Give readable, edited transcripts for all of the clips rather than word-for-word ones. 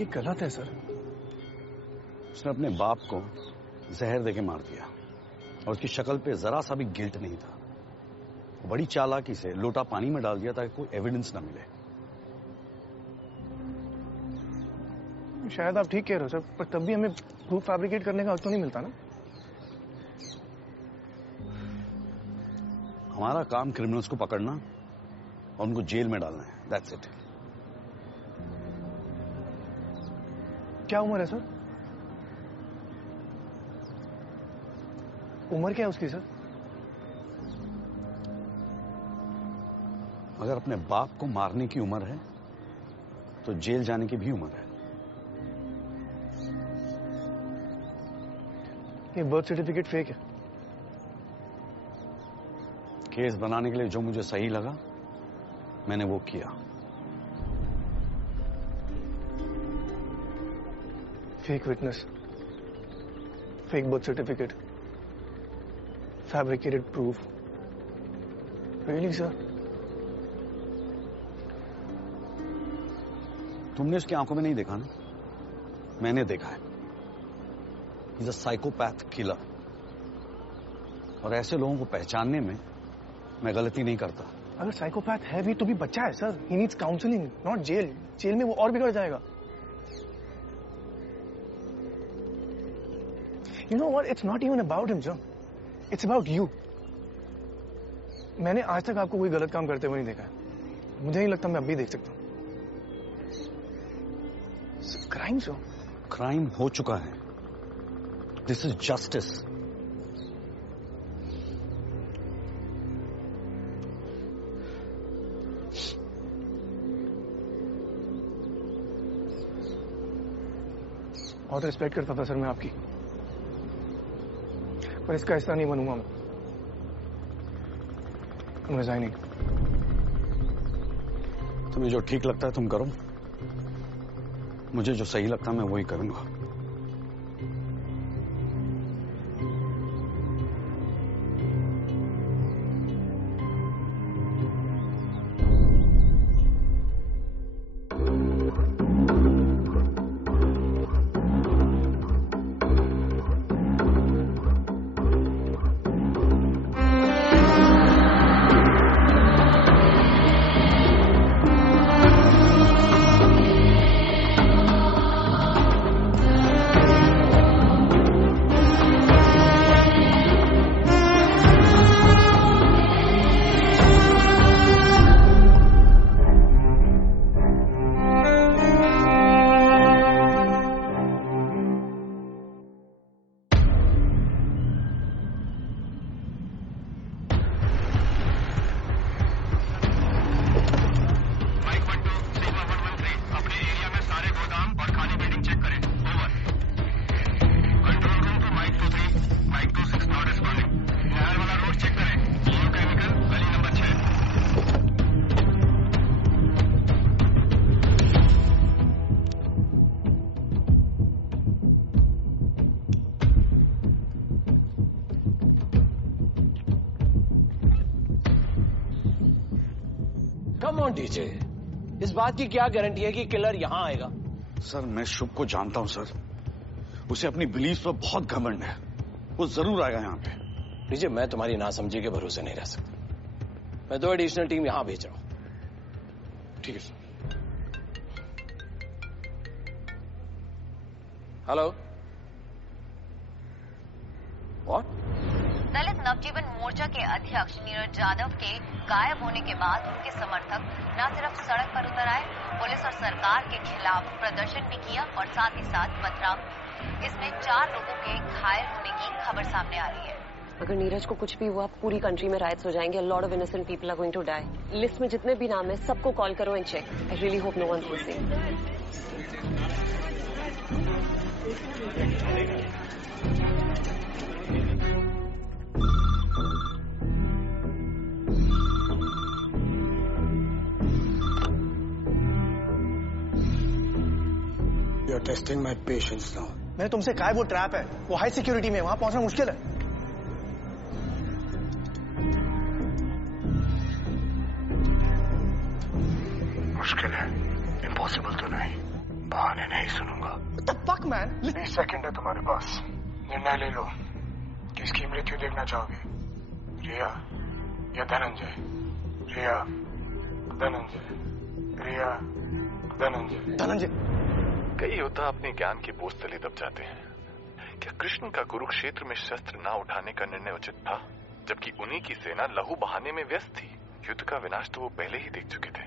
ये गलत है सर। उसने अपने बाप को जहर देके मार दिया और उसकी शक्ल पे जरा सा भी गिल्ट नहीं था। बड़ी चालाकी से लोटा पानी में डाल दिया ताकि कोई एविडेंस ना मिले। शायद आप ठीक कह रहे हो सर, पर तब भी हमें प्रूफ फैब्रिकेट करने का हक तो नहीं मिलता ना। हमारा काम क्रिमिनल्स को पकड़ना और उनको जेल में डालना है, दैट्स इट। क्या उम्र है सर? उम्र क्या है उसकी सर? अगर अपने बाप को मारने की उम्र है तो जेल जाने की भी उम्र है। ये बर्थ सर्टिफिकेट फेक है। केस बनाने के लिए जो मुझे सही लगा मैंने वो किया। Fake witness, fake birth certificate, fabricated proof. Really sir? तुमने उसकी आंखों में नहीं देखा ना, मैंने देखा है। He's a psychopath killer। और ऐसे लोगों को पहचानने में मैं गलती नहीं करता। अगर साइकोपैथ है भी तो भी बच्चा है sir. He needs counselling, not jail. Jail में वो और बिगड़ जाएगा। You know what? It's not even about him, John. It's about you. मैंने आज तक आपको कोई गलत काम करते हुए नहीं देखा है। मुझे नहीं लगता मैं अब भी देख सकता हूँ। क्राइम जो क्राइम हो चुका है। This is justice. बहुत रिस्पेक्ट करता था सर मैं आपकी, पर इसका हिस्सा नहीं बनूंगा मैं। रिजाइनिंग। तुम्हें जो ठीक लगता है तुम करो, मुझे जो सही लगता है मैं वही करूंगा। डीजे, इस बात की क्या गारंटी है कि किलर यहां आएगा? सर मैं शुभ को जानता हूं सर, उसे अपनी बिलीफ पर बहुत घमंड है। वो जरूर आएगा यहाँ पे। डीजे, मैं तुम्हारी नासमझी के भरोसे नहीं रह सकता। मैं 2 एडिशनल टीम यहां भेज रहा हूं। ठीक है sir. Hello, what? Dalit Navjeevan Morcha के अध्यक्ष नीरज यादव के गायब होने के बाद उनके समर्थक न सिर्फ सड़क पर उतर आए, पुलिस और सरकार के खिलाफ प्रदर्शन भी किया और साथ ही साथ पथराव। इसमें 4 लोगों के घायल होने की खबर सामने आ रही है। अगर नीरज को कुछ भी हुआ पूरी कंट्री में राइट्स हो जाएंगे। Lot of innocent people are going to die. List में जितने भी नाम है सबको कॉल करो and check. I really hope no one missing. You're testing my patience now. मैंने तुमसे कहा है वो ट्रैप है, वो हाई सिक्योरिटी में है, वहां पहुंचना मुश्किल है। मुश्किल है, इम्पॉसिबल तो नहीं। बहाने नहीं सुनूंगा। What the fuck, man? 20 second है तुम्हारे पास, निर्णय ले लो। किसकी मृत्यु देखना चाहोगे, रिया या धनंजय? रिया, धनंजय, रिया, धनंजय। धनंजय। कई योद्धा अपने ज्ञान की बोझ तले दब जाते हैं। क्या कृष्ण का कुरुक्षेत्र में शस्त्र न उठाने का निर्णय उचित था, जबकि उन्हीं की सेना लहू बहाने में व्यस्त थी? युद्ध का विनाश तो वो पहले ही देख चुके थे।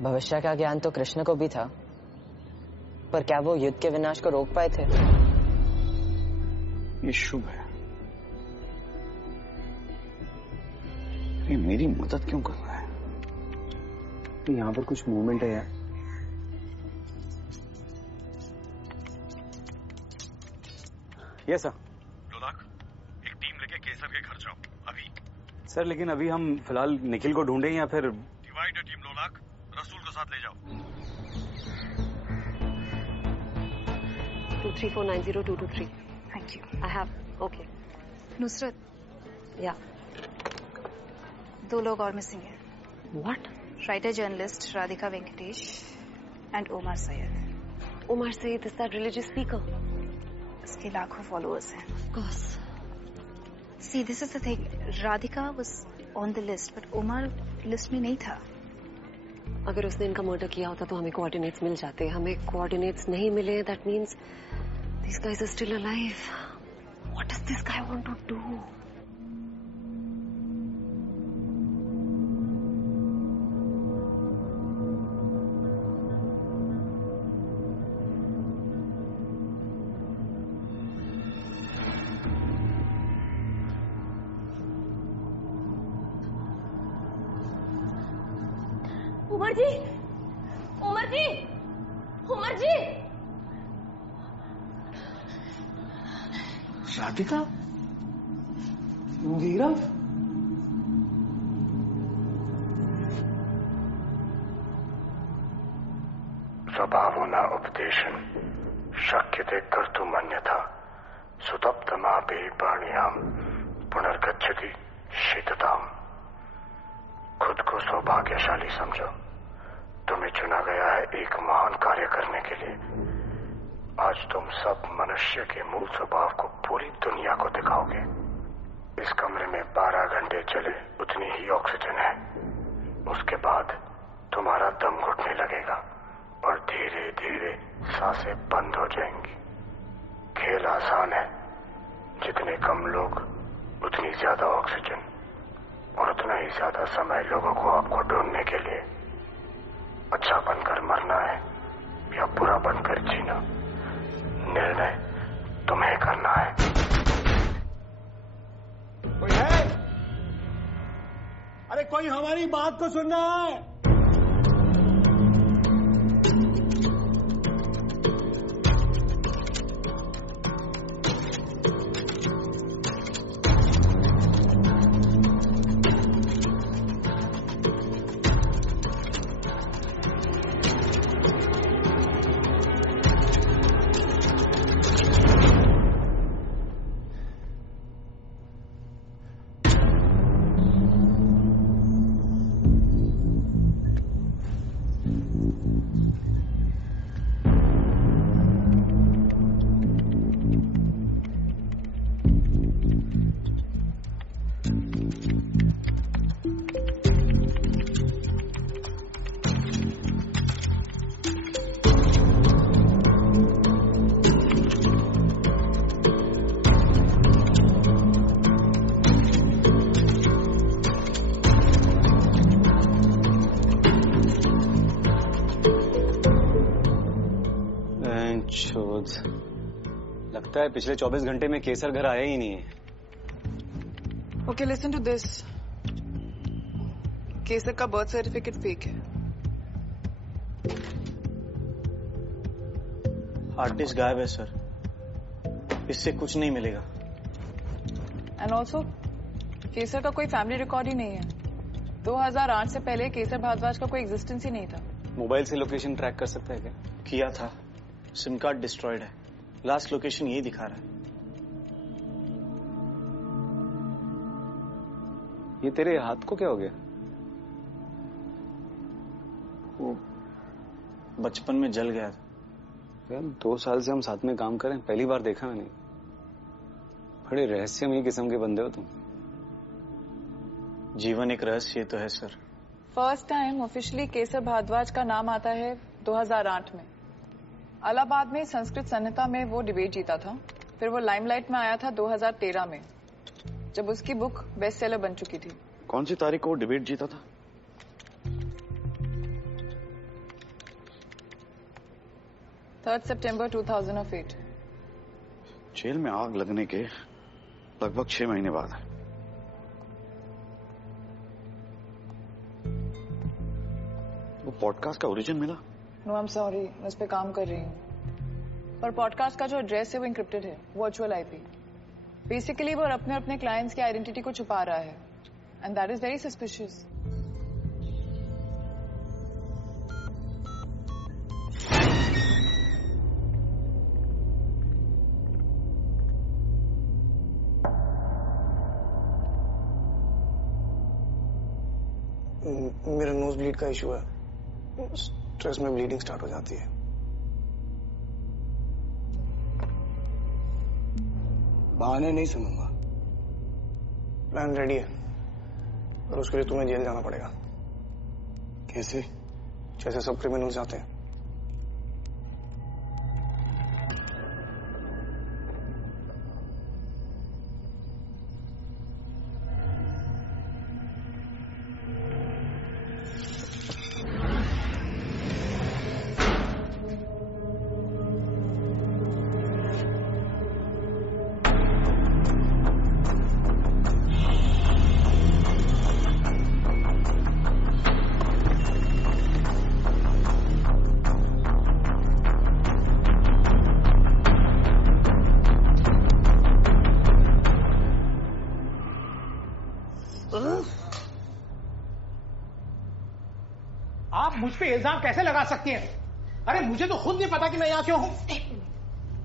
भविष्य का ज्ञान तो कृष्ण को भी था, पर क्या वो युद्ध के विनाश को रोक पाए थे? ये शुभ है। ये मेरी मदद क्यों कर रहा है? यहाँ पर कुछ मूवमेंट है यार। Yes sir. लोलाक, एक टीम लेके केसर के घर जाओ अभी। सर लेकिन अभी हम फिलहाल निखिल को ढूंढें या फिर? डिवाइड द टीम लोलाक, रसूल को साथ ले जाओ। 23490-223. Thank you. I have. Okay. Nusrat, Yeah. 2 लोग और मिसिंग हैं। What? Writer journalist Radhika Venkatesh and Omar Syed. Omar Saeed is that religious speaker? इसके लाखों फॉलोअर्स हैं। Of course. See, this is the thing. Radhika was on the list, but Omar list में नहीं था। अगर उसने इनका मर्डर किया होता तो हमें कोऑर्डिनेट्स मिल जाते। हमें कोऑर्डिनेट्स नहीं मिले, that means these guys are still alive. What does this guy want to do? Umar ji, Umar ji, Umar ji. Radhika, Nirav. स्वभावना उपदेशन शक्यते कर्तुम् अन्यथा सुतप्तमापि प्राणियां पुनर्गच्छति शीतताम्। खुद को सौभाग्यशाली समझो, तुम्हें चुना गया है एक महान कार्य करने के लिए। आज तुम सब मनुष्य के मूल स्वभाव को पूरी दुनिया को दिखाओगे। इस कमरे में 12 घंटे चले उतनी ही ऑक्सीजन है। उसके बाद तुम्हारा दम घुटने लगेगा और धीरे धीरे सांसें बंद हो जाएंगी। खेल आसान है, जितने कम लोग उतनी ज्यादा ऑक्सीजन और उतना ही ज्यादा समय लोगों को आपको ढूंढने के लिए। अच्छा बनकर मरना है या बुरा बनकर जीना, निर्णय तुम्हें करना है। कोई है? अरे कोई हमारी बात को सुन रहा है? लगता है पिछले 24 घंटे में केसर घर आया ही नहीं है। Okay, listen to this. केसर का बर्थ सर्टिफिकेट फेक है। हार्ड डिस्क गायब है सर, इससे कुछ नहीं मिलेगा। एंड ऑल्सो केसर का कोई फैमिली रिकॉर्ड ही नहीं है। 2008 से पहले केसर भारद्वाज का कोई एग्जिस्टेंस ही नहीं था। मोबाइल से लोकेशन ट्रैक कर सकता है क्या? किया था, सिम कार्ड डिस्ट्रॉयड है। लास्ट लोकेशन यही दिखा रहा है। ये तेरे हाथ को क्या हो गया? बचपन में जल गया था। यार 2 साल से हम साथ में काम करें, पहली बार देखा मैंने। बड़े रहस्यमयी किस्म के बंदे हो तुम। जीवन एक रहस्य तो है सर। फर्स्ट टाइम ऑफिशियली केसर भारद्वाज का नाम आता है 2008 में। इलाहाबाद में संस्कृत संहिता में वो डिबेट जीता था। फिर वो लाइमलाइट में आया था 2013 में, जब उसकी बुक बेस्ट सेलर बन चुकी थी। कौन सी तारीख को डिबेट जीता था? September 2008। जेल में आग लगने के लगभग 6 महीने बाद। वो पॉडकास्ट का ओरिजिन मिला? नो आई एम सॉरी, मैं उस पर काम कर रही हूँ। पर पॉडकास्ट का जो एड्रेस है वो इंक्रिप्टेड है, वर्चुअल आईपी। बेसिकली वो अपने क्लाइंट्स की आइडेंटिटी को छुपा रहा है, and that is very suspicious. मेरा नोज ब्लीड का इशू है, स्ट्रेस में ब्लीडिंग स्टार्ट हो जाती है। बहाने नहीं सुनूंगा। प्लान रेडी है, और उसके लिए तुम्हें जेल जाना पड़ेगा। कैसे? जैसे सब क्रिमिनल्स जाते हैं। आप मुझ पे इल्जाम कैसे लगा सकती हैं? अरे मुझे तो खुद नहीं पता कि मैं यहाँ क्यों हूँ।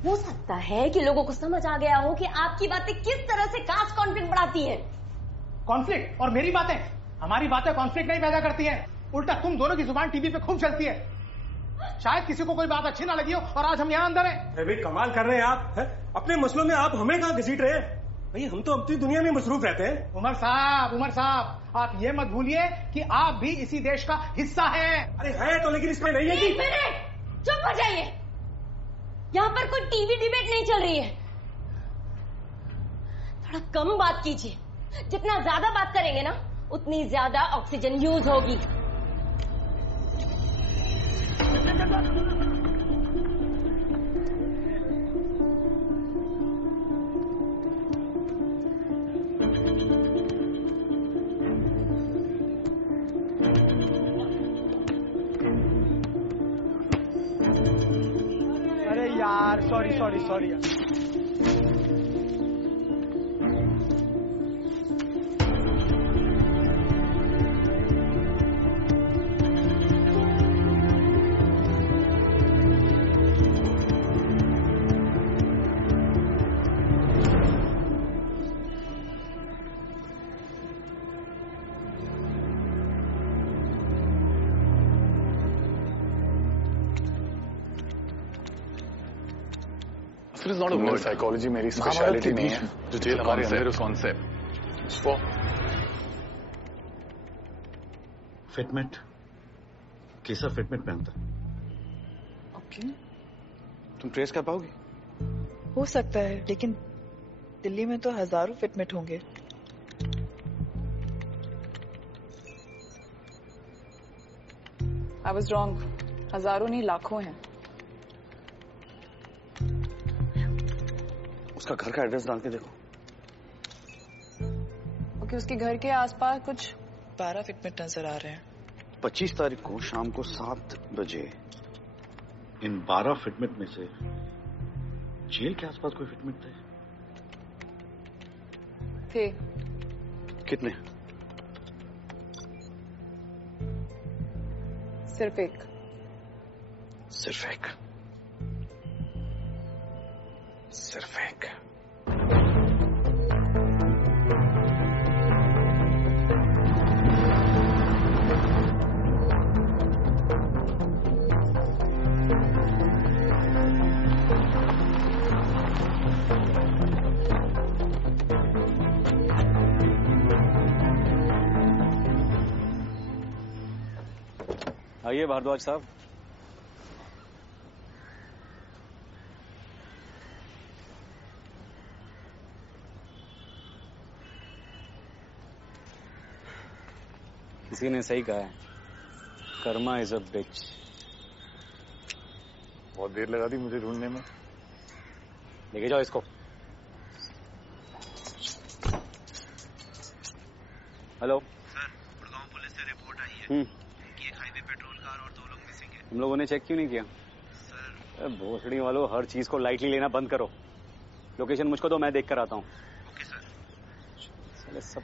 हो सकता है कि लोगों को समझ आ गया हो कि आपकी बातें किस तरह से कास्ट कॉन्फ्लिक्ट बढ़ाती हैं। कॉन्फ्लिक्ट? और मेरी बातें? हमारी बातें कॉन्फ्लिक्ट नहीं पैदा करती हैं, उल्टा तुम दोनों की जुबान टीवी पे खूब चलती है। शायद किसी को कोई बात अच्छी ना लगी हो और आज हम यहाँ अंदर हैं। अरे कमाल कर रहे हैं आप है? अपने मसलों में आप हमें कहाँ घसीट रहे हैं? भाई हम तो अपनी दुनिया में मसरूफ रहते हैं। उमर साहब, आप ये मत भूलिए कि आप भी इसी देश का हिस्सा हैं। अरे है तो, लेकिन इसमें नहीं है कि। चुप हो जाइए, यहाँ पर कोई टीवी डिबेट नहीं चल रही है। थोड़ा कम बात कीजिए, जितना ज्यादा बात करेंगे ना उतनी ज्यादा ऑक्सीजन यूज होगी। अरे यार सॉरी यार। It is not a word. Psychology मेरी स्पेशलिटी नहीं है। जो जेल हमारे अंदर उस कॉन्सेप्ट फिटमेट, केसर फिटमेट पहनता है। ओके, तुम ट्रेस कर पाओगी? हो सकता है, लेकिन दिल्ली में तो हजारों फिटमेट होंगे। आई वाज रॉन्ग, हजारों नहीं लाखों हैं। उसका घर का एड्रेस डाल के देखो। ओके, उसके घर के आसपास कुछ 12 फिटमेट नजर आ रहे हैं। 25 तारीख को शाम को 7 बजे इन 12 फिटमेट में से जेल के आसपास कोई फिटमेट थे? कितने? सिर्फ एक। सिर्फ एक? सिर्फ एक? आइए भारद्वाज साहब। किसी ने सही कहा है, कर्मा इज अ बिच। बहुत देर लगा दी मुझे ढूंढने में। लेके जाओ इसको। हेलो सर, गुड़गांव पुलिस से रिपोर्ट आई है। इनकी एक हाईवे पेट्रोल कार और 2 लोग मिसिंग है। तुम लोगों ने चेक क्यों नहीं किया? सर भोसड़ी वालों, हर चीज को लाइटली लेना बंद करो। लोकेशन मुझको दो, मैं देख कर आता हूँ। Okay sir. चले सब।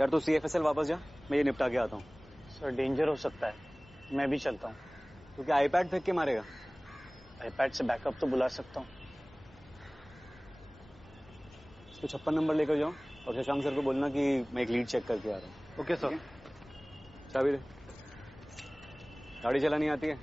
यार तू CFSL वापस जा, मैं ये निपटा के आता हूँ। सर डेंजर हो सकता है, मैं भी चलता हूँ। तो क्या आईपैड फेंक के मारेगा? आईपैड से बैकअप तो बुला सकता हूँ। तो 56 नंबर लेकर जाओ और शशांक सर को बोलना कि मैं एक लीड चेक करके आ रहा हूँ। Okay sir. चाबी दे। गाड़ी चलानी आती है?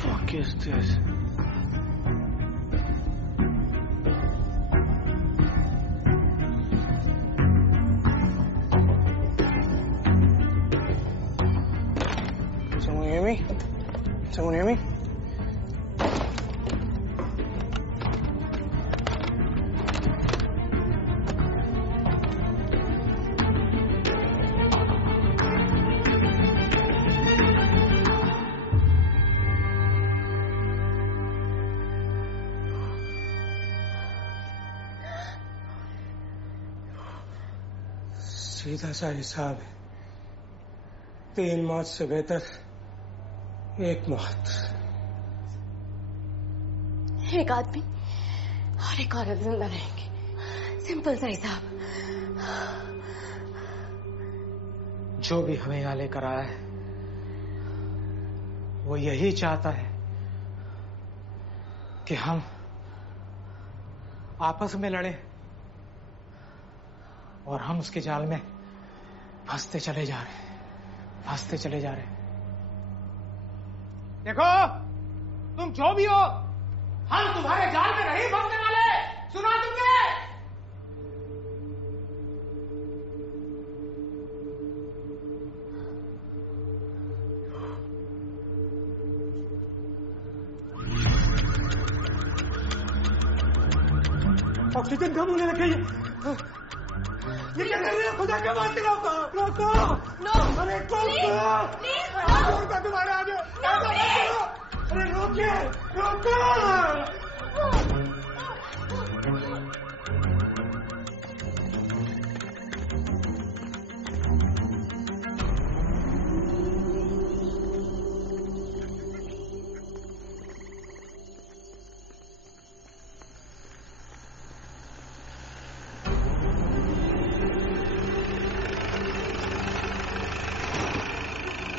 fuck is this? Someone hear me? Someone hear me? सीधा सा हिसाब है, 3 मौत से बेहतर 1 मौत। एक आदमी और एक औरत जिंदा रहेंगे, सिंपल सा हिसाब। जो भी हमें यहाँ लेकर आया है वो यही चाहता है कि हम आपस में लड़े और हम उसके जाल में फंसते चले जा रहे हैं, फंसते चले जा रहे हैं। देखो, तुम जो भी हो, हम तुम्हारे जाल में नहीं फंसने वाले। सुना तुमने? ऑक्सीजन कम होने लग गई है। ये क्या कर रहे हो? खुदा के वास्ते रोको, रोको। अरे तुम्हारे आगे। अरे रोकिए, रोको।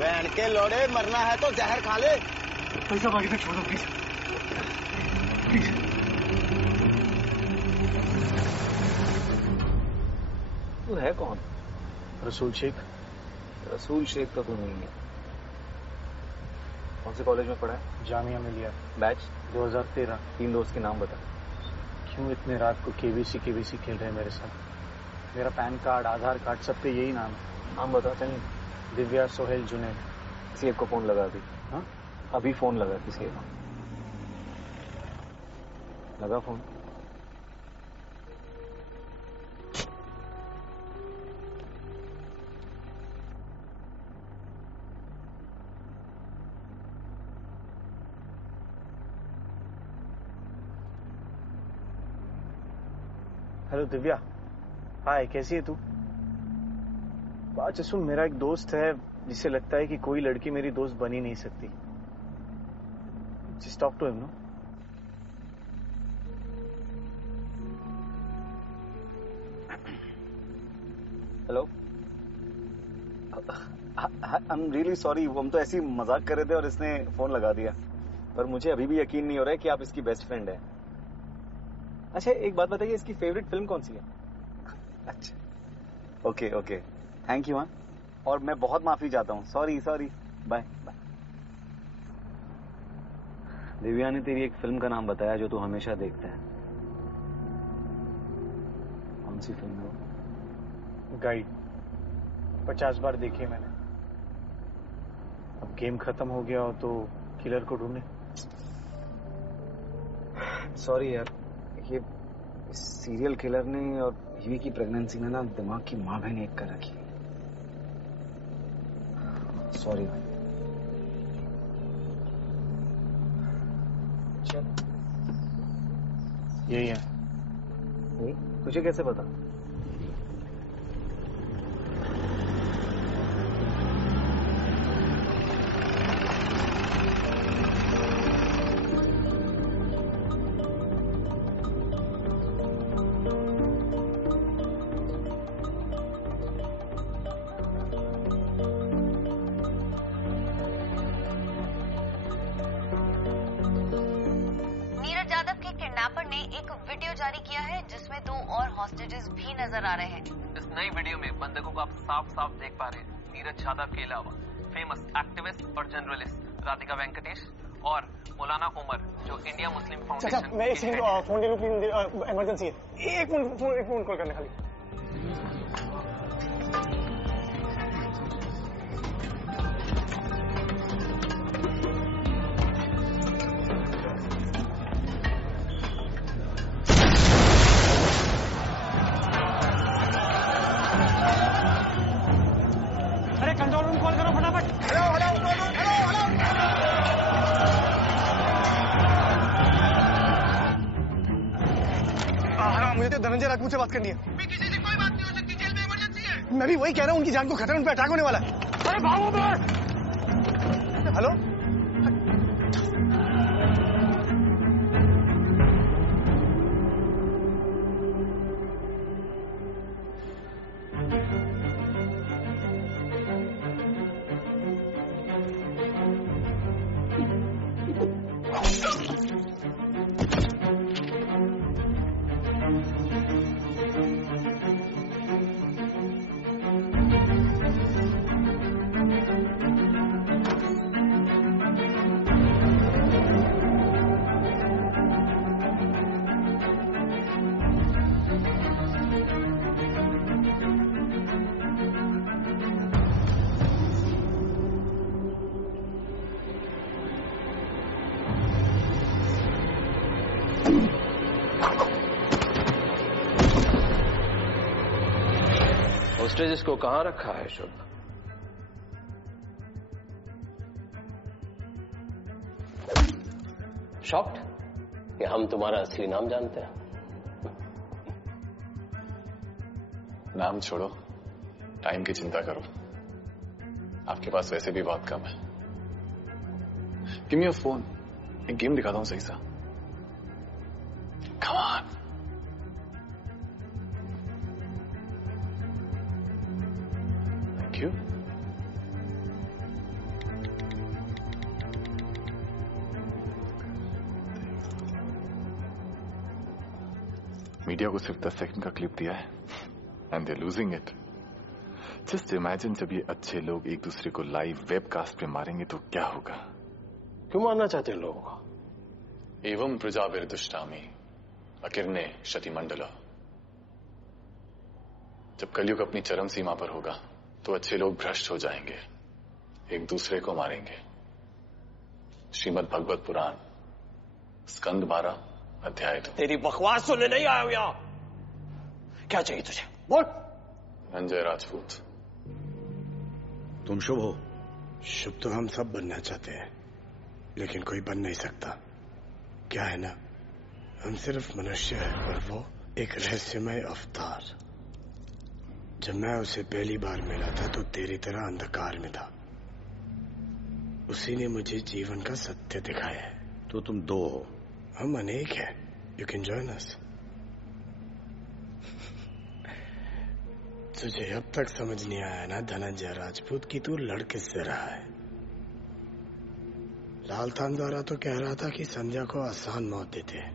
बहन के लोड़े, मरना है तो जहर खा ले। पैसा बाकी तक छोड़ो प्लीज, प्लीज। तू है कौन? रसूल शेख। रसूल शेख तो तू नहीं है। कौन से कॉलेज में पढ़ा है? जामिया मिलिया। बैच 2013। 3 दोस्त के नाम बता। क्यों इतने रात को केबीसी खेल रहे हैं मेरे साथ? मेरा पैन कार्ड, आधार कार्ड, सब पे यही नाम है। नाम बता। चल। दिव्या, सोहेल, जुनैद। किसी एक को फोन लगा दी। हाँ, अभी फोन लगा किसी एक को। लगा फोन। हेलो दिव्या, हाय, कैसी है तू? बात सुन, मेरा एक दोस्त है जिसे लगता है कि कोई लड़की मेरी दोस्त बन ही नहीं सकती। Just talk to him, no? Hello, I am really sorry, हम तो ऐसे ही मजाक कर रहे थे और इसने फोन लगा दिया। पर मुझे अभी भी यकीन नहीं हो रहा है कि आप इसकी बेस्ट फ्रेंड है। अच्छा, एक बात बताइए, इसकी फेवरेट फिल्म कौन सी है? अच्छा, ओके ओके, थैंक यू। हाँ, और मैं बहुत माफी चाहता हूँ। Sorry, bye bye. दिव्या ने तेरी एक फिल्म का नाम बताया जो तू हमेशा देखता है। कौन सी फिल्म है? गाइड 50 बार देखी मैंने। अब गेम खत्म हो गया हो तो किलर को ढूंढे। सॉरी यार, ये सीरियल किलर ने और यूवी की प्रेगनेंसी ने ना दिमाग की माँ बहन एक कर रखी है। सॉरी भाई। यही है। तुझे कैसे पता? नजर आ रहे हैं। इस नई वीडियो में बंधकों को आप साफ साफ देख पा रहे हैं। नीरज यादव के अलावा फेमस एक्टिविस्ट और जर्नलिस्ट राधिका वेंकटेश और मौलाना उमर, जो इंडिया मुस्लिम फाउंडेशन। मैं एक सेकंड फोन ले लूं प्लीज, इमरजेंसी है। एक मिनट कॉल करने खाली। धनंजय राजपूत से बात करनी है। किसी से कोई बात नहीं हो सकती, जेल में इमरजेंसी है। मैं भी वही कह रहा हूँ, उनकी जान को खतरा, उन पर अटैक होने वाला है। अरे भागो बाहर। हेलो, हॉस्टेजेस को कहां रखा है शुभ? शॉक्ड कि हम तुम्हारा असली नाम जानते हैं? नाम छोड़ो, टाइम की चिंता करो। आपके पास वैसे भी बहुत कम है। गिव मी योर फोन, एक गेम दिखाता हूं सही सा। Come on. Thank you. Media को सिर्फ 10 सेकंड का क्लिप दिया है and they losing it. Just imagine जब ये अच्छे लोग एक दूसरे को लाइव वेबकास्ट पे मारेंगे तो क्या होगा। क्यों मारना चाहते हैं लोगों को? एवं प्रजाभिर्दुष्टामि अकिरणे शतिमंडला। जब कलयुग अपनी चरम सीमा पर होगा तो अच्छे लोग भ्रष्ट हो जाएंगे, एक दूसरे को मारेंगे। श्रीमद् भगवत पुराण स्कंद 12 अध्याय 2। तेरी बकवास सुनने नहीं आया हूं यहां। क्या चाहिए तुझे? बोल। धनंजय राजपूत। तुम शुभ हो? शुभ तो हम सब बनना चाहते हैं, लेकिन कोई बन नहीं सकता। क्या है ना, हम सिर्फ मनुष्य हैं और वो एक रहस्यमय अवतार। जब मैं उसे पहली बार मिला था तो तेरी तरह अंधकार में था। उसी ने मुझे जीवन का सत्य दिखाया है। तो तुम दो हो? हम अनेक हैं। You can join us. तुझे अब तक समझ नहीं आया ना धनंजय राजपूत की तू लड़ किससे रहा है। लाल थानदारा तो कह रहा था कि संध्या को आसान मौत देते हैं।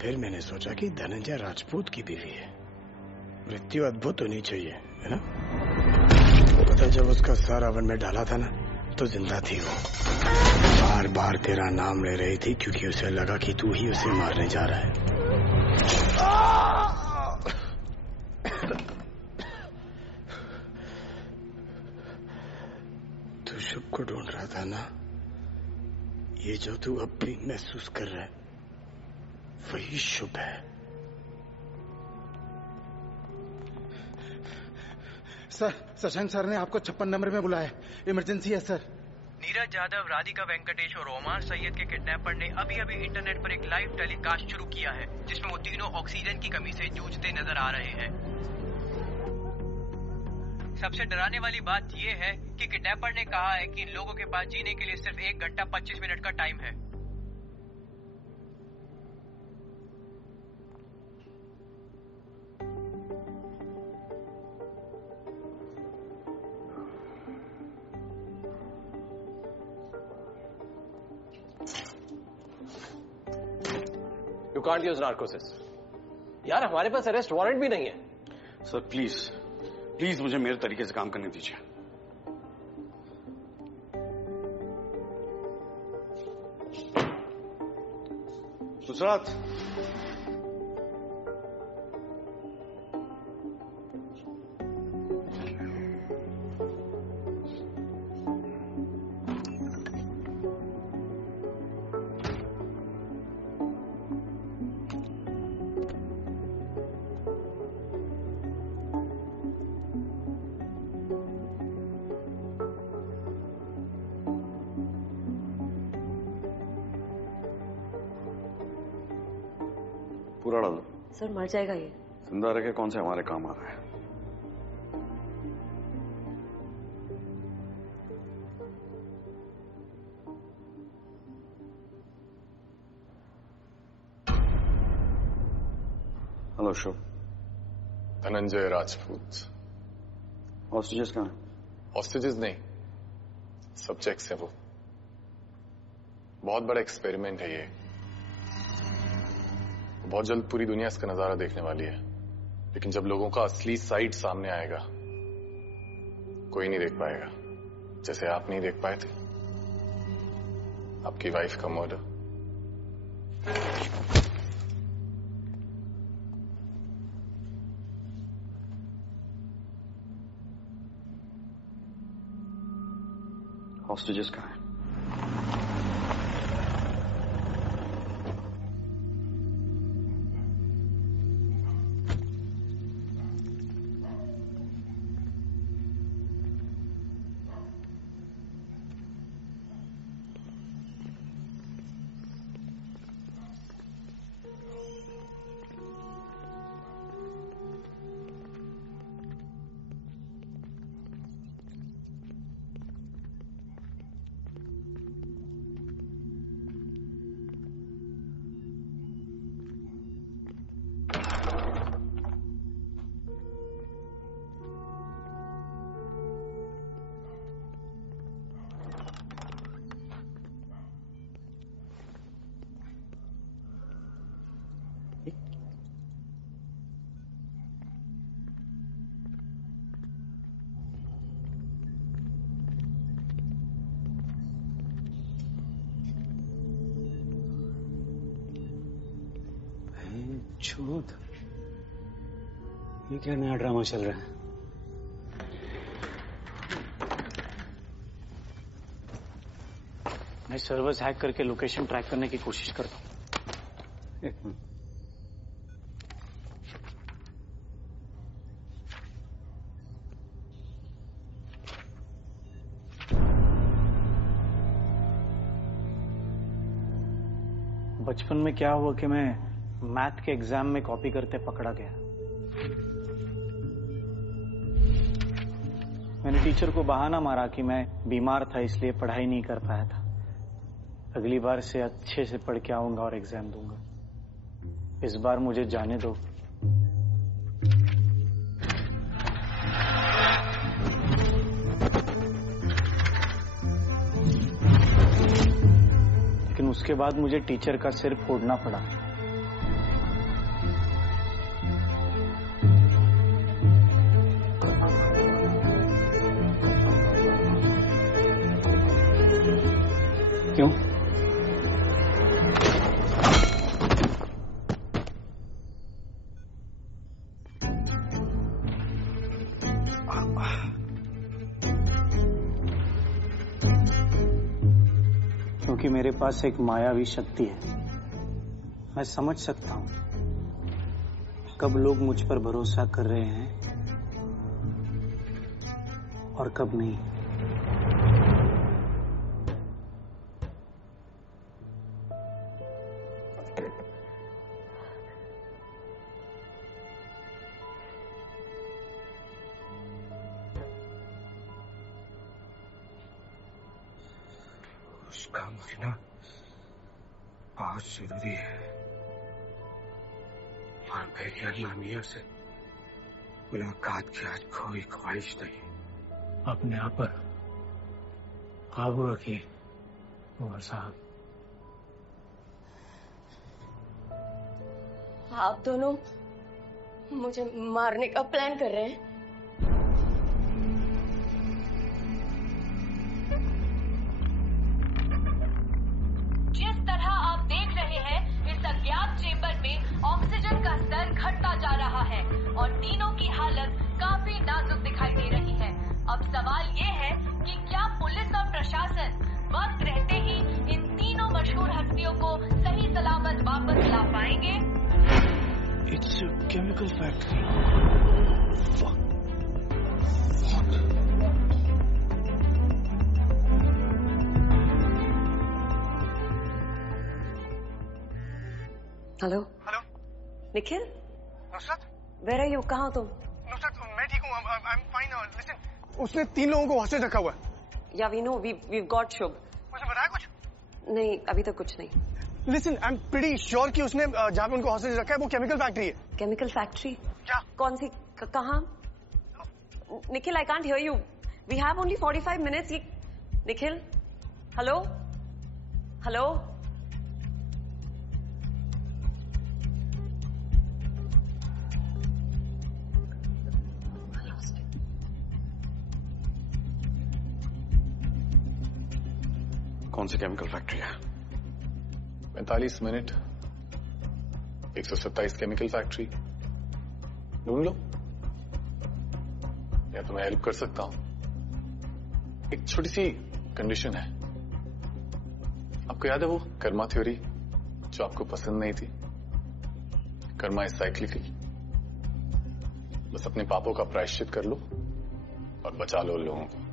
फिर मैंने सोचा कि धनंजय राजपूत की बीवी है, मृत्यु अद्भुत होनी चाहिए, है ना। पता जब उसका सारा वन में डाला था ना तो जिंदा थी वो। बार बार तेरा नाम ले रही थी क्योंकि उसे लगा कि तू ही उसे मारने जा रहा है। तू शुभ को ढूंढ रहा था ना। ये जो तू अब भी महसूस कर रहा है वही शुभ है। सर, शशांक सर ने आपको 56 नंबर में बुलाया है। इमरजेंसी है सर। नीरज यादव, राधिका वेंकटेश और ओमार सैयद के किडनैपर ने अभी अभी इंटरनेट पर एक लाइव टेलीकास्ट शुरू किया है जिसमें वो तीनों ऑक्सीजन की कमी से जूझते नजर आ रहे हैं। सबसे डराने वाली बात यह है कि किडनैपर ने कहा है कि इन लोगों के पास जीने के लिए सिर्फ 1 घंटा 25 मिनट का टाइम है। You can't use narcosis. यार हमारे पास अरेस्ट वारंट भी नहीं है। सर प्लीज प्लीज मुझे मेरे तरीके से काम करने दीजिए। सुसरात, पूरा डाल दो। सर मर जाएगा ये। जिंदा रखे कौन से हमारे काम आ रहा है। हेलो शुभ। धनंजय राजपूत। हॉस्टेजेस कहाँ हैं? हॉस्टेजेस नहीं, सब्जेक्ट्स है वो। बहुत बड़ा एक्सपेरिमेंट है ये। बहुत जल्द पूरी दुनिया इसका नजारा देखने वाली है, लेकिन जब लोगों का असली साइड सामने आएगा कोई नहीं देख पाएगा, जैसे आप नहीं देख पाए थे आपकी वाइफ का मर्डर। हॉस्टेजेस कहाँ हैं? छूत, ये क्या नया ड्रामा चल रहा है? मैं सर्वर्स हैक करके लोकेशन ट्रैक करने की कोशिश करता हूँ। एक मिनट। बचपन में क्या हुआ कि मैं मैथ के एग्जाम में कॉपी करते पकड़ा गया। मैंने टीचर को बहाना मारा कि मैं बीमार था इसलिए पढ़ाई नहीं कर पाया था। अगली बार से अच्छे से पढ़ के आऊंगा और एग्जाम दूंगा। इस बार मुझे जाने दो। लेकिन उसके बाद मुझे टीचर का सिर फोड़ना पड़ा। क्यों? क्योंकि मेरे पास एक मायावी शक्ति है। मैं समझ सकता हूं कब लोग मुझ पर भरोसा कर रहे हैं और कब नहीं। उसका मरना बहुत जरूरी है और मेरी अल्लाह मियां से मुलाकात की आज कोई ख्वाहिश नहीं। अपने आप पर काबू रखिए उमर साहब। आप दोनों मुझे मारने का प्लान कर रहे हैं। जिस तरह आप देख रहे हैं, इस अज्ञात चेंबर में ऑक्सीजन का स्तर घटता जा रहा है और तीनों की हालत काफी नाजुक दिखाई दे रही है। अब सवाल ये है कि क्या पुलिस और प्रशासन वक्त रहते ही इन तीनों मशहूर हस्तियों को सही सलामत वापस ला पाएंगे? It's a chemical factory. Fuck. Hello hello Nikhil, Nusrat, where are you? कहाँ हो तुम? नुसरत मैं ठीक हूँ, आई एम फाइन। लिसन, उसने 3 लोगों को हॉस्टेज रखा हुआ है। या we know, we got Shubh. मुझे बताया कुछ? नहीं, अभी तक कुछ नहीं। Listen, I am pretty sure कि उसने जहाँ पे उनको हॉस्टेज रखा है वो केमिकल फैक्ट्री है। Chemical factory? क्या? कौन सी? कहाँ? Nikhil, I can't hear you. We have only 45 minutes. Nikhil, hello hello. कौन सी केमिकल फैक्ट्री है? 45 मिनट, 127 केमिकल फैक्ट्री। ढूंढ लो, या तो मैं हेल्प कर सकता हूं। एक छोटी सी कंडीशन है। आपको याद है वो कर्मा थ्योरी जो आपको पसंद नहीं थी? Karma is cyclical. बस अपने पापों का प्रायश्चित कर लो और बचा लो लोगों को।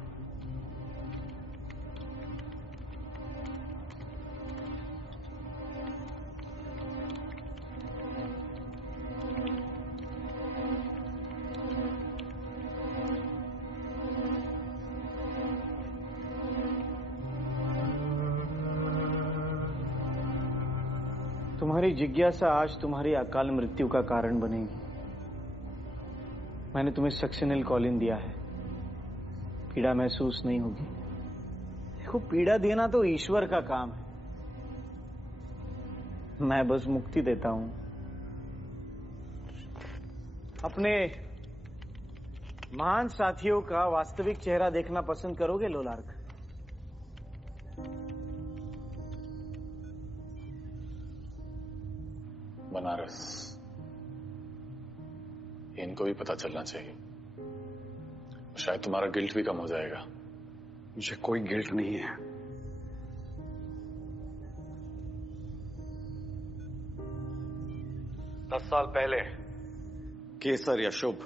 तुम्हारी जिज्ञासा आज तुम्हारी अकाल मृत्यु का कारण बनेगी। मैंने तुम्हें सक्सेनिल कॉलिन दिया है, पीड़ा महसूस नहीं होगी। देखो, पीड़ा देना तो ईश्वर का काम है, मैं बस मुक्ति देता हूं। अपने महान साथियों का वास्तविक चेहरा देखना पसंद करोगे लोलार्क? बनारस। इनको भी पता चलना चाहिए। शायद तुम्हारा गिल्ट भी कम हो जाएगा। मुझे कोई गिल्ट नहीं है। दस साल पहले केसर या शुभ,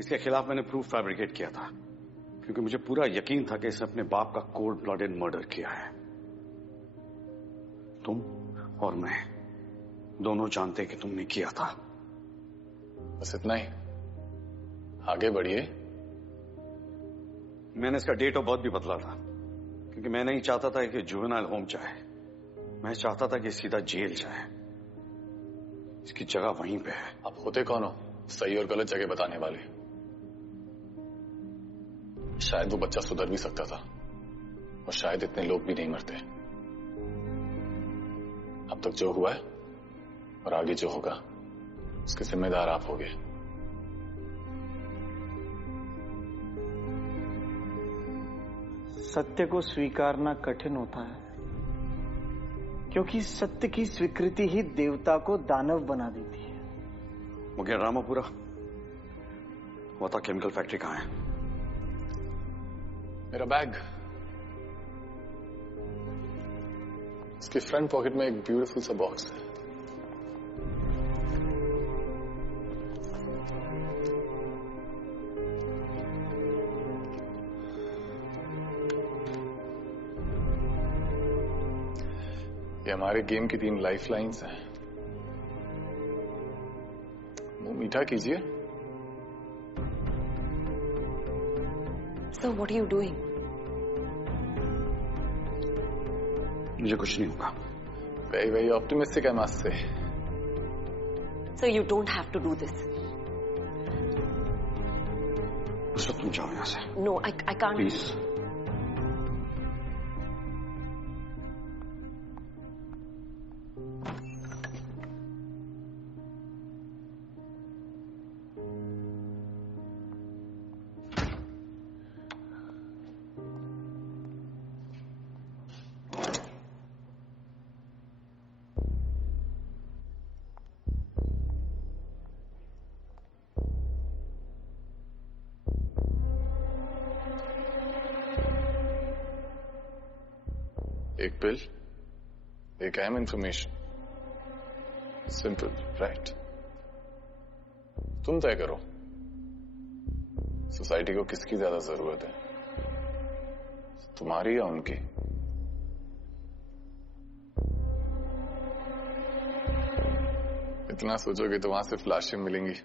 इसके खिलाफ मैंने प्रूफ फैब्रिकेट किया था, क्योंकि मुझे पूरा यकीन था कि इसने अपने बाप का कोल्ड ब्लडेड मर्डर किया है। तुम और मैं दोनों जानते कि तुमने किया था। बस इतना ही, आगे बढ़िए। मैंने इसका डेट ऑफ बर्थ भी बदला था, क्योंकि मैं नहीं चाहता था कि जुवेनाइल होम जाए। मैं चाहता था कि सीधा जेल जाए। इसकी जगह वहीं पे है। आप होते कौन हो सही और गलत जगह बताने वाले? शायद वो बच्चा सुधर भी सकता था, और शायद इतने लोग भी नहीं मरते। अब तक जो हुआ है और आगे जो होगा, उसके जिम्मेदार आप होगे। सत्य को स्वीकारना कठिन होता है, क्योंकि सत्य की स्वीकृति ही देवता को दानव बना देती है। मुझे रामापुरा बता, केमिकल फैक्ट्री कहाँ है? मेरा बैग, इसके फ्रंट पॉकेट में एक ब्यूटीफुल सा बॉक्स है। ये हमारे गेम की 3 लाइफ लाइन्स हैं। मुंह मीठा कीजिए। So what are you doing? मुझे कुछ नहीं होगा। Very optimistic, I must say. So you don't have to do this. सब तुम जाओ यहाँ से। No, I can't. Please. एक बिल, एक अहम इंफॉर्मेशन। Simple, right? तुम तय करो, सोसाइटी को किसकी ज्यादा जरूरत है, तुम्हारी या उनकी? इतना सोचोगे तो वहां से फ्लैशें मिलेंगी।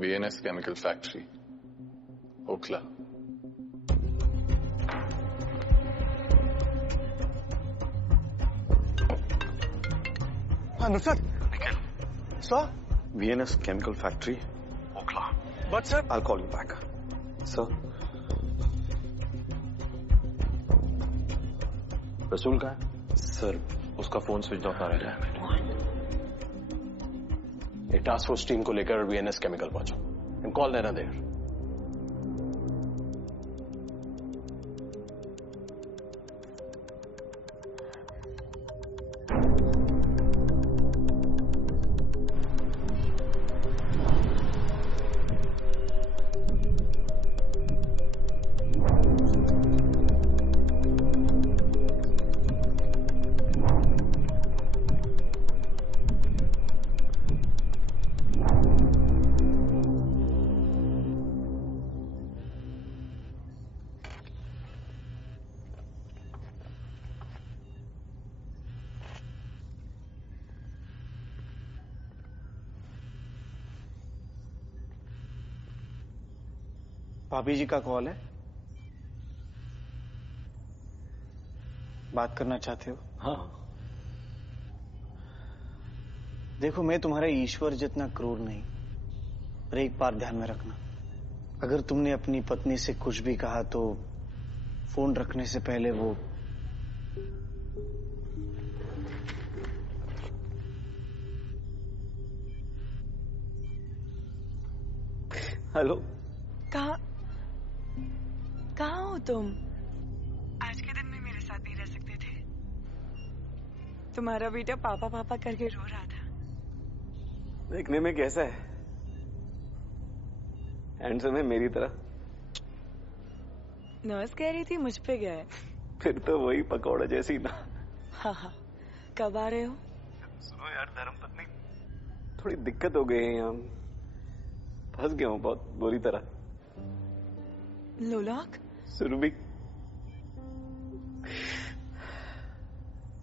VNS Chemical Factory, Okhla. Nusrat. Sir? VNS Chemical Factory, Okhla. But sir, I'll call you back. Sir? रसूल कहाँ है? सर, उसका फोन स्विच ऑफ आ रहा है। एक टास्क फोर्स टीम को लेकर VNS केमिकल पहुंचो एंड कॉल देना देयर। भाभी जी का कॉल है, बात करना चाहते हो? हाँ। देखो, मैं तुम्हारा ईश्वर जितना क्रूर नहीं, पर एक बात ध्यान में रखना, अगर तुमने अपनी पत्नी से कुछ भी कहा तो फोन रखने से पहले वो हेलो। कहाँ हो तुम? आज के दिन में मेरे साथ नहीं रह सकते थे? तुम्हारा बेटा पापा पापा करके रो रहा था। देखने में कैसा है? हैंडसम है मेरी तरह? नर्स कह रही थी मुझ पे गया है। फिर तो वही पकौड़ा जैसी ना। हाँ। कब आ रहे हो? सुनो यार धर्मपत्नी, थोड़ी दिक्कत हो गई है यहाँ। फंस गया हूँ बहुत बुरी तरह। लोलाक? सुरभि,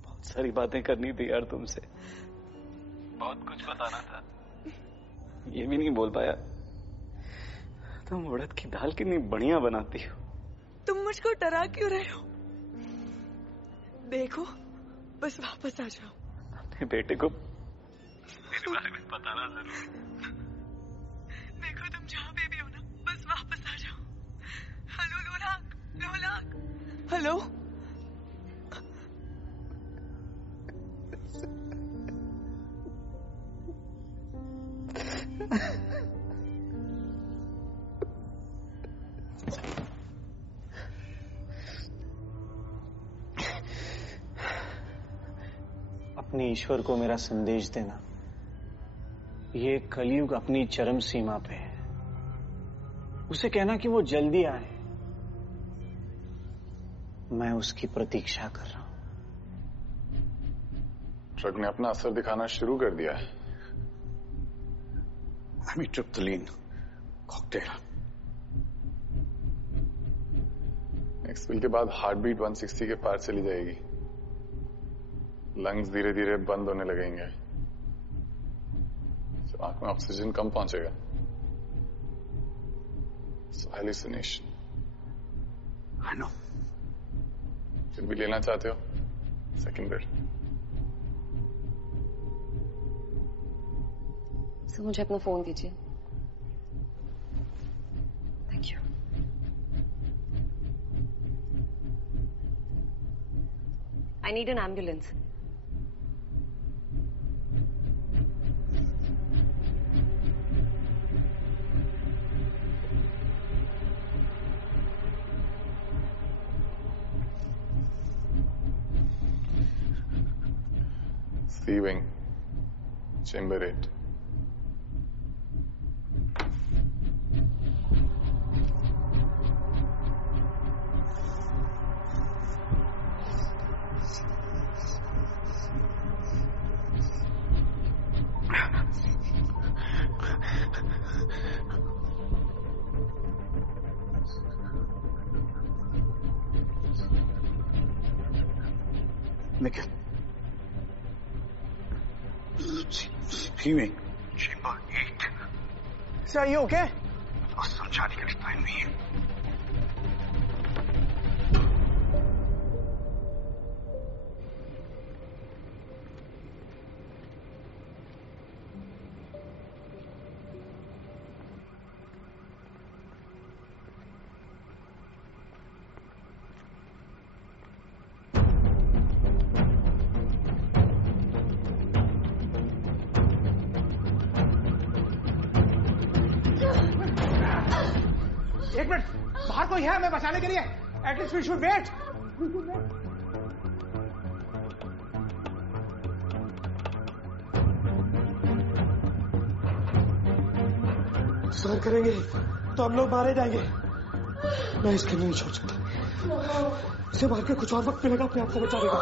बहुत सारी बातें करनी थी यार तुमसे। बहुत कुछ बताना था, ये भी नहीं बोल पाया। तुम उड़द की दाल कितनी बढ़िया बनाती हो। तुम मुझको डरा क्यों रहे हो? देखो, बस वापस आ जाओ। अपने बेटे को मेरे बारे में बताना जरूर। देखो तुम जहाँ पे भी हो ना, बस वापस आ जाओ। हेलो लोलाक, लोलाक, हेलो। अपने ईश्वर को मेरा संदेश देना, ये कलयुग अपनी चरम सीमा पे है। उसे कहना कि वो जल्दी आए। मैं उसकी प्रतीक्षा कर रहा हूं। ड्रग ने अपना असर दिखाना शुरू कर दिया है। ट्रिप्टोलीन कॉकटेल। नेक्स्ट पिल के बाद हार्ट बीट 160 के पार चली जाएगी। लंग्स धीरे धीरे बंद होने लगेंगे। आंख में ऑक्सीजन कम पहुंचेगा। हैलुसिनेशन। I know. फिर भी लेना चाहते हो सेकंड बिल? सर मुझे अपना फोन दीजिए। Thank you. I need an ambulance. C wing, chamber 8. Nikhil, female chamber 8। Sir ये ओके? और समझाने के लिए टाइम नहीं है। एक मिनट, बाहर कोई है हमें बचाने के लिए? At least we should wait. Sir करेंगे तो हम लोग मारे जाएंगे। मैं इसके लिए नहीं छोड़ सकता। इसे मार के कुछ और वक्त मिलेगा अपने आप को बचाने का।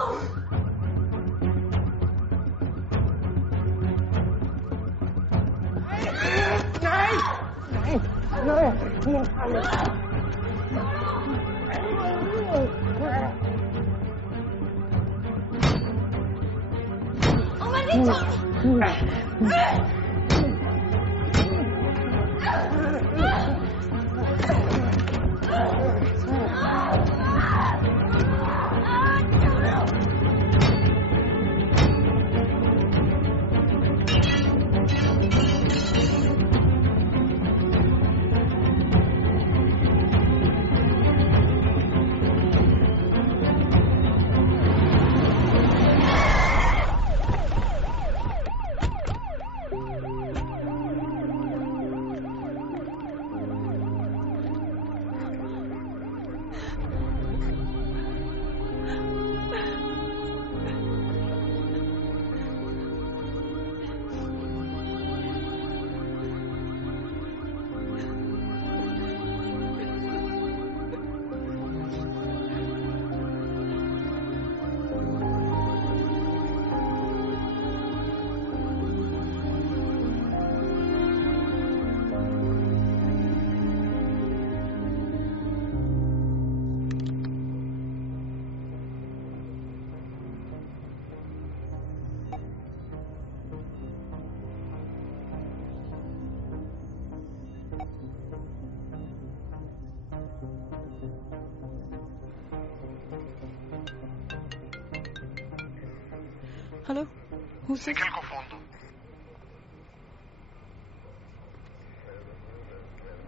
हेलो, निखिल को फोन दो।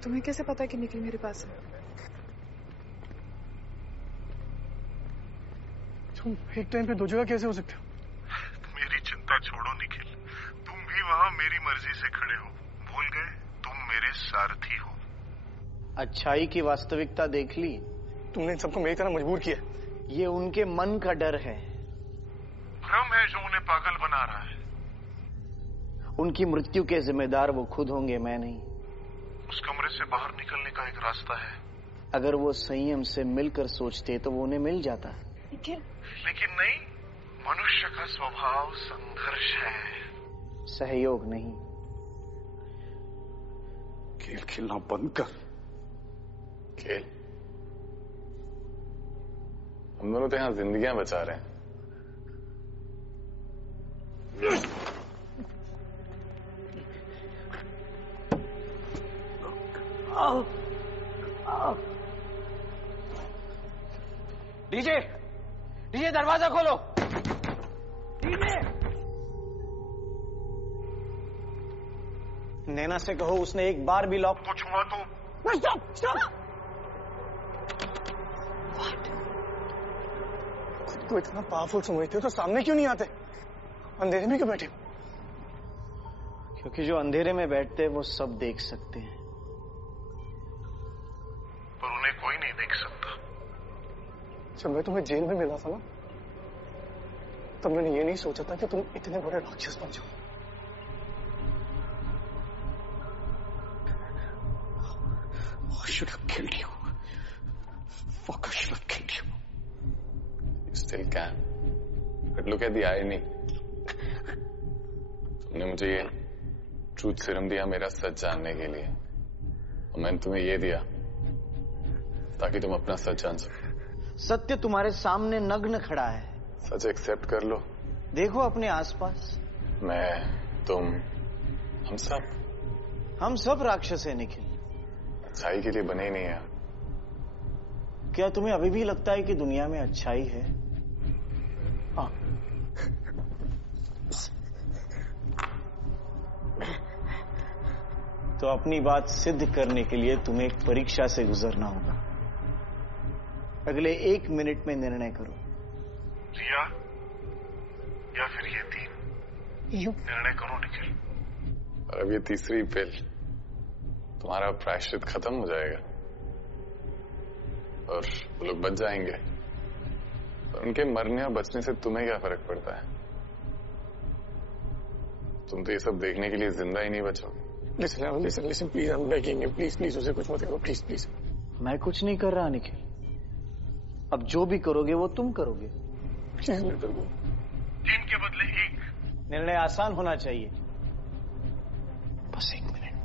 तुम्हें कैसे पता कि निखिल मेरे पास है? तुम एक टाइम पे दो जगह कैसे हो सकते हो? मेरी चिंता छोड़ो निखिल, तुम भी वहाँ मेरी मर्जी से खड़े हो। भूल गए तुम मेरे सारथी हो। अच्छाई की वास्तविकता देख ली? तुमने इन सबको मेरी तरह मजबूर किया। ये उनके मन का डर है। भ्रम है जो उन्हें पागल बना रहा है। उनकी मृत्यु के जिम्मेदार वो खुद होंगे, मैं नहीं। उस कमरे से बाहर निकलने का एक रास्ता है। अगर वो संयम से मिलकर सोचते तो वो उन्हें मिल जाता। लेकिन नहीं, मनुष्य का स्वभाव संघर्ष है, सहयोग नहीं। खेल खेलना बंद कर। खेल? हम दोनों तो यहां जिंदगियां बचा रहे हैं। डीजे, डीजे दरवाजा खोलो। डीजे, नैना से कहो उसने एक बार भी लॉक। कुछ हुआ तो? खुद को इतना पावरफुल समझते हो तो सामने क्यों नहीं आते? अंधेरे में क्यों बैठे? क्योंकि जो अंधेरे में बैठते हैं वो सब देख सकते हैं, पर उन्हें कोई नहीं देख सकता। जब मैं तुम्हें जेल में मिला था ना, तब मैंने ये नहीं सोचा था कि तुम इतने बड़े राक्षस बन जाओ। I should have killed you. Fuck, I should have killed you. You still can. But look at the irony. तुमने मुझे ये ट्रूथ सीरम दिया मेरा सच जानने के लिए, और मैंने तुम्हें ये दिया ताकि तुम अपना सच जान सको। सत्य तुम्हारे सामने नग्न खड़ा है। सच एक्सेप्ट कर लो। देखो अपने आसपास। मैं, तुम, हम सब राक्षस है निखिल। अच्छाई के लिए बने ही नहीं है। क्या तुम्हें अभी भी लगता है कि दुनिया में अच्छाई है? हाँ। तो अपनी बात सिद्ध करने के लिए तुम्हें एक परीक्षा से गुजरना होगा। अगले 1 मिनट में निर्णय करो। रिया या फिर ये 3, निर्णय करो निखिल। और अब ये तीसरी पिल, तुम्हारा प्रायश्चित खत्म हो जाएगा और वो लोग बच जाएंगे। और उनके मरने और बचने से तुम्हें क्या फर्क पड़ता है? तुम तो ये सब देखने के लिए जिंदा ही नहीं बचोगे। Listen please, I am begging you, please उसे कुछ मत करो, प्लीज। मैं कुछ नहीं कर रहा निखिल। अब जो भी करोगे वो तुम करोगे। Please let go. 3 के बदले 1। निर्णय आसान होना चाहिए। बस 1 मिनट।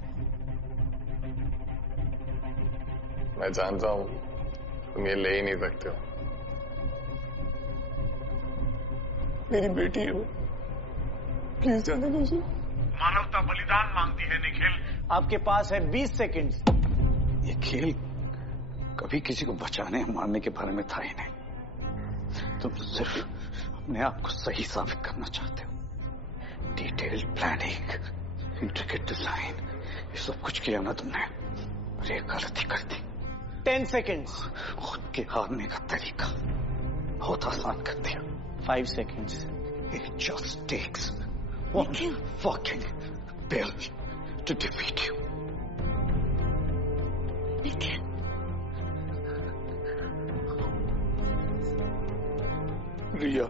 मैं जानता हूं तुम ये ले ही नहीं सकते हो। मेरी बेटी है वो, प्लीज जाने दो उसे। मानवता बलिदान मांगती है निखिल। आपके पास है 20 सेकंड। ये खेल कभी किसी को बचाने मारने के बारे में था ही नहीं। तुम सिर्फ अपने आप को सही साबित करना चाहते हो। डिटेल्ड प्लानिंग, इंट्रिकेट डिजाइन, ये सब कुछ किया ना तुमने, और एक गलती कर दी। 10 सेकंड्स। खुद के हारने का तरीका बहुत आसान कर दिया। 5 seconds. It just takes one fucking pill to defeat you. Nikhil. रिया।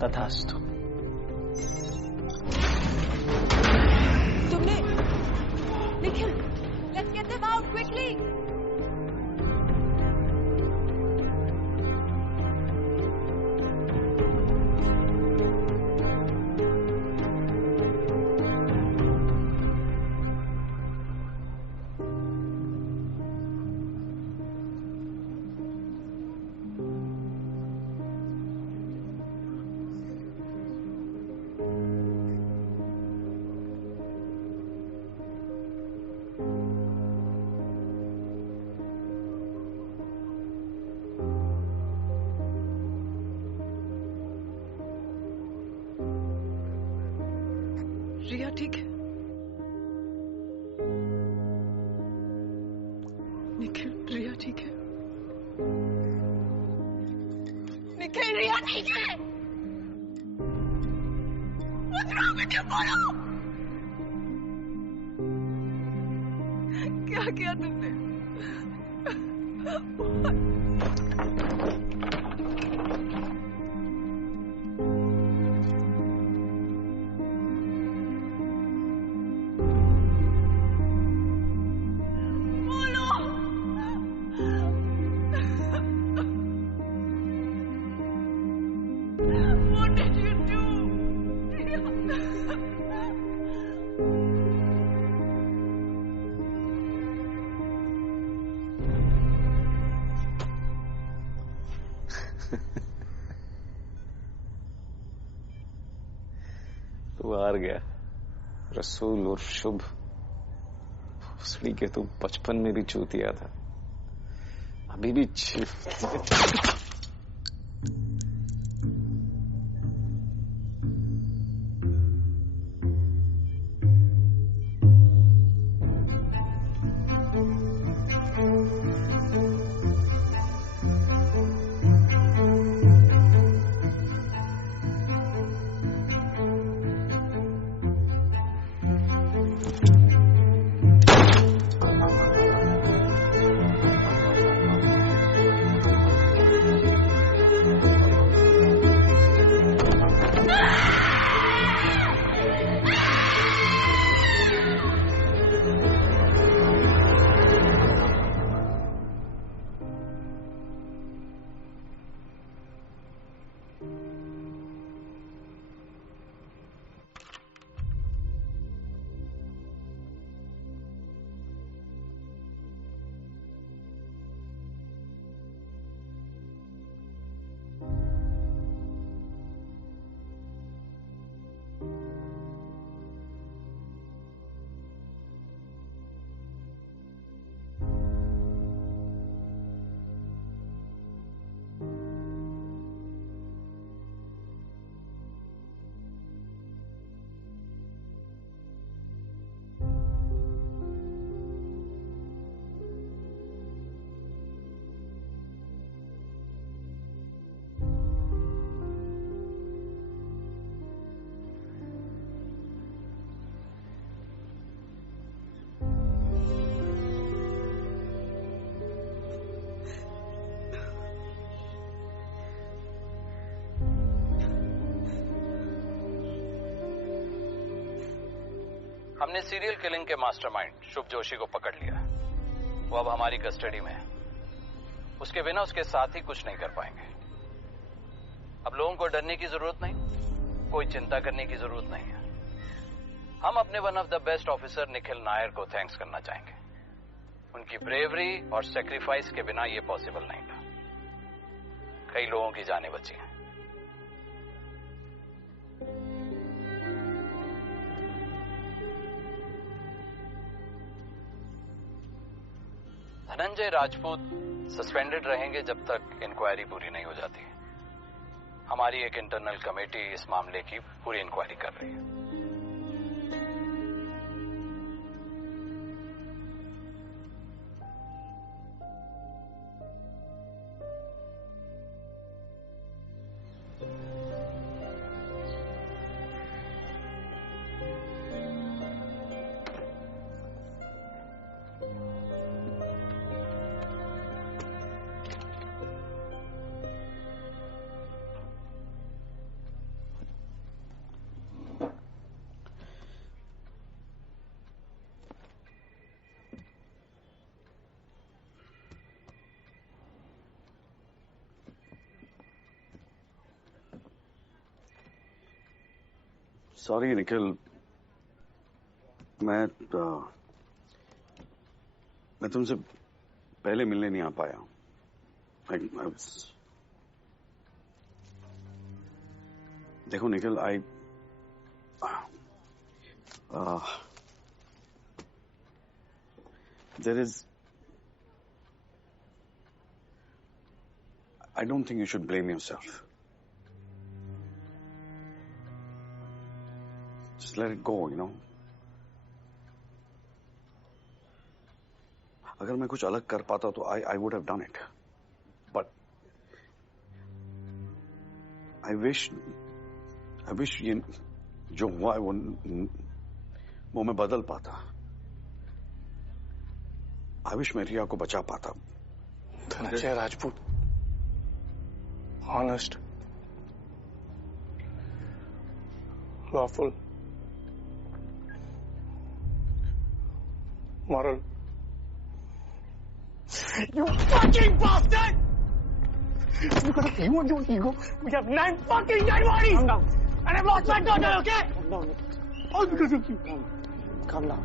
तथास्तु। तुमने Nikhil, let's get them out quickly. रिया ठीक है? निखिल, रिया ठीक है? निखिल, रिया ठीक है? What's wrong with you, बोलो? क्या किया तुमने? What did you do? तू हार गया रसूल और शुभ। भोसड़ी के तू बचपन में भी चूतिया था, अभी भी हमने सीरियल किलिंग के मास्टरमाइंड शुभ जोशी को पकड़ लिया। वो अब हमारी कस्टडी में है। उसके बिना उसके साथ ही कुछ नहीं कर पाएंगे। अब लोगों को डरने की जरूरत नहीं, कोई चिंता करने की जरूरत नहीं है। हम अपने one of the best officer Nikhil Nair को थैंक्स करना चाहेंगे। उनकी ब्रेवरी और सेक्रीफाइस के बिना ये पॉसिबल नहीं था। कई लोगों की जानें बची हैं। धनंजय राजपूत सस्पेंडेड रहेंगे जब तक इंक्वायरी पूरी नहीं हो जाती। हमारी एक इंटरनल कमेटी इस मामले की पूरी इंक्वायरी कर रही है। सॉरी निखिल, मैं तुमसे पहले मिलने नहीं आ पाया। देखो Nikhil, I don't think you should blame yourself. just let it go, you know. अगर मैं कुछ अलग कर पाता तो I would have done it. But I wish ये जो हुआ है वो मैं बदल पाता. I wish मैं रिया को बचा पाता. Dhananjay Rajput, honest, lawful, moral. You fucking bastard! Because of you and your ego, we have 9 fucking dead bodies! Calm down. And I've lost my daughter, okay? Calm down. All because of you. Calm down.